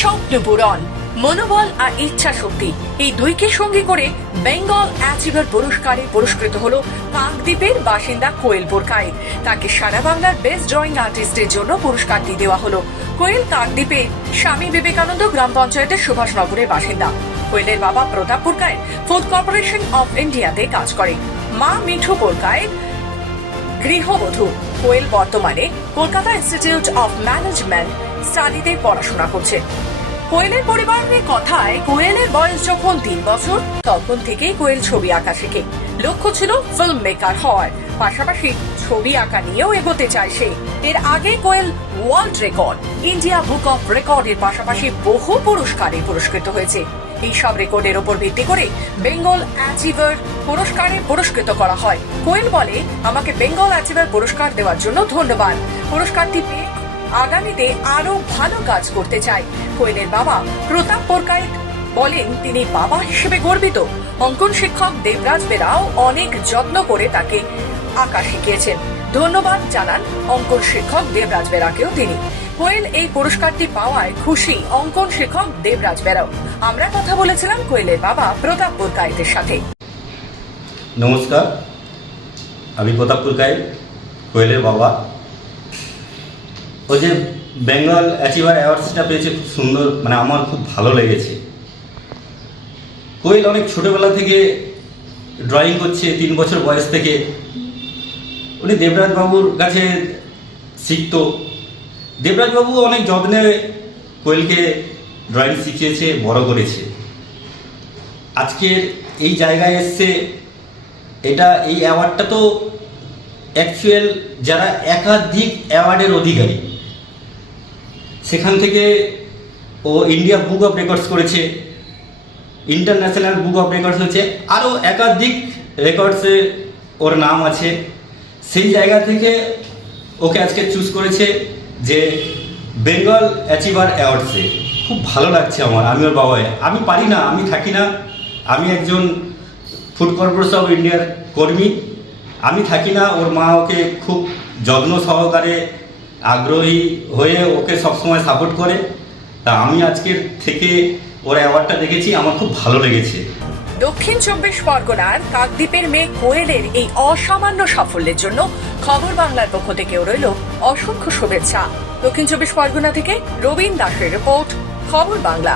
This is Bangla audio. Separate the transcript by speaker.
Speaker 1: স্বপ্ন পূরণ, মনোবল আর ইচ্ছা শক্তি। এই দুইকে সঙ্গী করে বেঙ্গল অ্যাচিভার পুরস্কারে পুরস্কৃত হল কাকদ্বীপের বাসিন্দা কোয়েল বোরকাই। তাকে সারা বাংলার বেস্ট ড্রয়িং আর্টিস্টের জন্য পুরস্কারটি দেওয়া হলো। কোয়েল কাকদ্বীপে স্বামী বিবেকানন্দ গ্রাম পঞ্চায়েতের সুভাষনগরের বাসিন্দা। কোয়েলের বাবা Pratap Purkay food corporation of ইন্ডিয়াতে কাজ করে। মা মিঠু পুরকায় গৃহবধূ। কোয়েল বর্তমানে কলকাতা ইনস্টিটিউট অফ ম্যানেজমেন্ট স্টাডিতে পড়াশোনা করছে। কোয়েলের পরিবারের কথায় কোয়েলের বয়স যখন তিন বছর, তখন থেকেই কোয়েল ছবি আঁকা শেখে। লক্ষ্য ছিল ফিল্ম মেকার হওয়ার। পাশাপাশি ছবি আঁকা নিয়েও এগোতে চায় সে। এর আগে Koel world record India book of রেকর্ডের পাশাপাশি বহু পুরস্কারে পুরস্কৃত হয়েছে। এই সব রেকর্ডের ওপর ভিত্তি করে বেঙ্গল অ্যাচিভার পুরস্কারে পুরস্কৃত করা হয়। কোয়েল বলে, আমাকে বেঙ্গল অ্যাচিভার পুরস্কার দেওয়ার জন্য ধন্যবাদ। পুরস্কারটি পেয়ে আগামীতে আরও ভালো কাজ করতে চাই কোয়েলের বাবা প্রতাপ পোরকাইত বলেন, তিনি বাবা হিসেবে গর্বিত। অঙ্কন শিক্ষক দেবরাজ বেরাও অনেক যত্ন করে তাকে আঁকা শিখিয়েছেন। ধন্যবাদ জানান অঙ্কন শিক্ষক দেবরাজ বেরাকেও তিনি। কোয়েল এই পুরস্কারটি পাওয়ায় খুশি অঙ্কন শিক্ষক দেবরাজ বেরাও। আমরা কথা বলেছিলাম কোয়েলের বাবা প্রতাপ পোরকাইতের সাথে।
Speaker 2: নমস্কার, আমি প্রতাপ পুরকাই, কোয়েলের বাবা। ও যে বেঙ্গল অ্যাচিভার অ্যাওয়ার্ডসটা পেয়েছে খুব সুন্দর মানে আমার খুব ভালো লেগেছে। কোয়েল অনেক ছোটোবেলা থেকে ড্রয়িং করছে, তিন বছর বয়স থেকে। উনি দেবরাজ বাবুর কাছে শিখতো। দেবরাজ বাবু অনেক যত্নে কোয়েলকে ড্রয়িং শিখিয়েছে, বড় করেছে। আজকের এই জায়গায় এসছে, এটা এই অ্যাওয়ার্ডটা তো অ্যাকচুয়াল যারা একাধিক অ্যাওয়ার্ডের অধিকারী। সেখান থেকে ও ইন্ডিয়া বুক অফ রেকর্ডস করেছে ইন্টারন্যাশনাল বুক অফ রেকর্ডস হচ্ছে আরও একাধিক রেকর্ডসে ওর নাম আছে। সেই জায়গা থেকে ওকে আজকে চুজ করেছে যে বেঙ্গল অ্যাচিভার অ্যাওয়ার্ডসে খুব ভালো লাগছে আমার, আমি ওর বাবায় আমি পারি না, আমি থাকি না। আমি একজন ফুড কর্পোরেশন অফ ইন্ডিয়ার কর্মী। আমি থাকি না, ওর মা ওকে খুব যত্ন সহকারে আগ্রহী হয়ে ওকে সবসময় সাপোর্ট করে। তা আমি আজকের থেকে ওর অ্যাওয়ার্ডটা দেখেছি, আমার খুব ভালো লেগেছে।
Speaker 1: দক্ষিণ চব্বিশ পরগনার কাকদ্বীপের মেয়ে কোয়েলের এই অসামান্য সাফল্যের জন্য খবর বাংলার পক্ষ থেকেও রইল অসংখ্য শুভেচ্ছা। দক্ষিণ চব্বিশ পরগনা থেকে রবীন দাসের রিপোর্ট, খবর বাংলা।